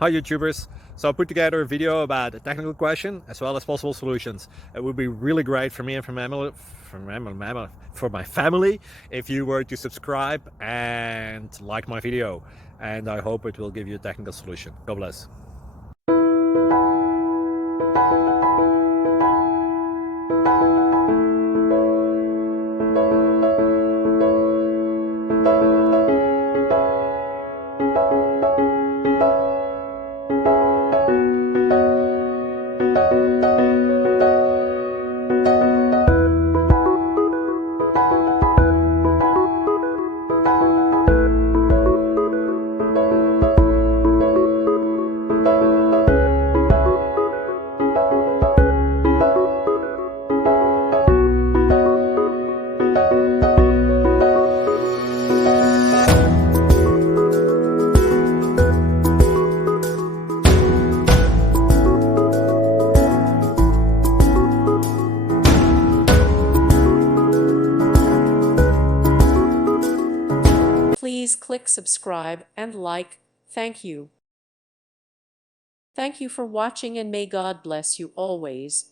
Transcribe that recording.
Hi YouTubers! So I put together a video about a technical question as well as possible solutions. It would be really great for me and for my family if you were to subscribe and like my video, and I hope it will give you a technical solution. God bless. Please click subscribe and like. Thank you. Thank you for watching, and may God bless you always.